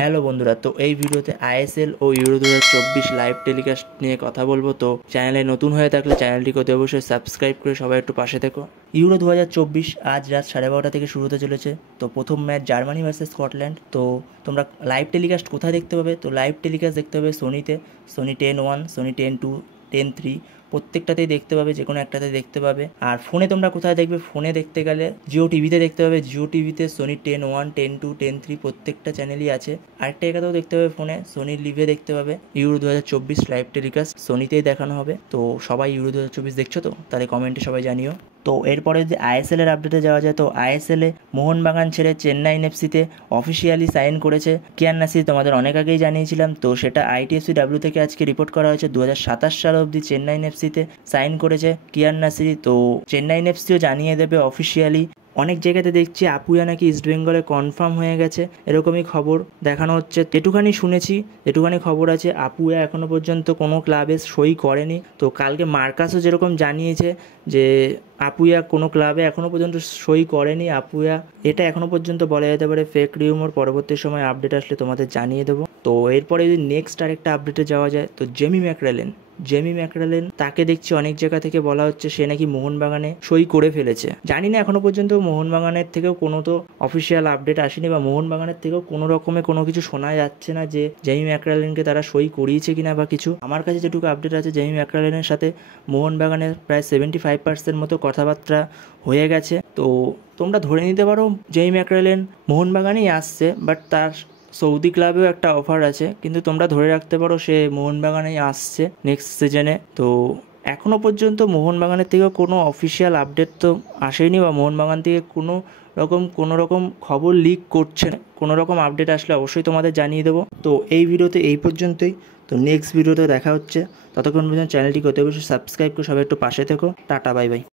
Hello বন্ধুরা, তো এই ভিডিওতে আইএসএল ও ইউরো 2024 লাইভ টেলিকাস্ট নিয়ে কথা বলবো। তো চ্যানেলে নতুন হয়ে থাকলে চ্যানেলটিকে অতি অবশ্যই সাবস্ক্রাইব করে সবাই একটু পাশে থেকো। ইউরো 2024 আজ রাত 12:30 থেকে শুরু হতে চলেছে। তো প্রথম ম্যাচ জার্মানি ভার্সেস স্কটল্যান্ড। তো তোমরা লাইভ টেলিকাস্ট কোথায় দেখতে পাবে? তো লাইভ টেলিকাস্ট দেখতে পাবে সোনিতে, সোনি 10-1, সোনি 10-2, 10-3 প্রত্যেকটাতেই দেখতে পাবে, যে কোনো একটাতে দেখতে পাবে। আর ফোনে তোমরা কোথায় দেখবে? ফোনে দেখতে গেলে জিও টিভিতে দেখতে পাবে। জিও টিভিতে সোনি 10-1, 10-2, 10-3 প্রত্যেকটা চ্যানেলই আছে। আরেকটা জায়গাতেও দেখতে পাবে ফোনে, সোনি লিভে দেখতে পাবে। ইউরো 2024 লাইভ টেলিকাস্ট সোনিতেই দেখানো হবে। তো সবাই ইউরো 2024 দেখছো তো? তাহলে কমেন্টে সবাই জানিও। তো এরপরে যদি আইএসএল এর আপডেটে যাওয়া যায়, তো আইএসএল এ মোহনবাগান ছেড়ে চেন্নাই এফসিতে অফিসিয়ালি সাইন করেছে কিয়ান নাসির। তোমাদের অনেক আগেই জানিয়েছিলাম, তো সেটা আইটিএফসি ডাব্লিউ থেকে আজকে রিপোর্ট করা হয়েছে। 2027 সাল অবধি চেন্নাই এফসিতে সাইন করেছে কিয়ান নাসির। তো চেন্নাই এফসিও জানিয়ে দেবে অফিসিয়ালি। অনেক জায়গাতে দেখছি আপুয়া নাকি ইস্টবেঙ্গলে কনফার্ম হয়ে গেছে, এরকমই খবর দেখানো হচ্ছে। যেটুখানি শুনেছি, যেটুখানি খবর আছে, আপুয়া এখনও পর্যন্ত কোনো ক্লাবে সই করেনি। তো কালকে মার্কাসও যেরকম জানিয়েছে যে আপুয়া কোনো ক্লাবে এখনও পর্যন্ত সই করেনি। আপুয়া এটা এখনও পর্যন্ত বলা যেতে পারে ফেক রিউমার। পরবর্তী সময় আপডেট আসলে তোমাদের জানিয়ে দেবো। তো এরপরে যদি নেক্সট আরেকটা আপডেটে যাওয়া যায়, তো জেমি ম্যাকরালেন তাকে দেখছি অনেক জায়গা থেকে বলা হচ্ছে সে নাকি মোহনবাগানে সই করে ফেলেছে। জানি না এখনো পর্যন্ত মোহনবাগানের থেকেও কোনো তো অফিসিয়াল আপডেট আসেনি, বা মোহনবাগানের থেকেও কোনো রকমে কোনো কিছু শোনা যাচ্ছে না যে জেমি ম্যাকরালেনকে তারা সই করিয়েছে কিনা বা কিছু। আমার কাছে যেটুকু আপডেট আছে, জেমি ম্যাকরালেনের সাথে মোহনবাগানের প্রায় 75% মতো কথাবার্তা হয়ে গেছে। তো তোমরা ধরে নিতে পারো জেমি ম্যাকরালেন মোহনবাগানেই আসছে, বাট তার সৌদি ক্লাবেও একটা অফার আছে, কিন্তু তোমরা ধরে রাখতে পারো সে মোহনবাগানেই আসছে নেক্সট সিজনে। তো এখনও পর্যন্ত মোহনবাগানের থেকেও কোনো অফিসিয়াল আপডেট তো আসেনি, বা মোহনবাগান থেকে কোনো রকম খবর লিক করছে না। কোনো রকম আপডেট আসলে অবশ্যই তোমাদের জানিয়ে দেবো। তো এই ভিডিওতে এই পর্যন্তই। তো নেক্সট ভিডিওতে দেখা হচ্ছে। ততক্ষণ পর্যন্ত চ্যানেলটিকে অতি অবশ্যই সাবস্ক্রাইব করে সবাই একটু পাশে থেকো। Tata, bye bye.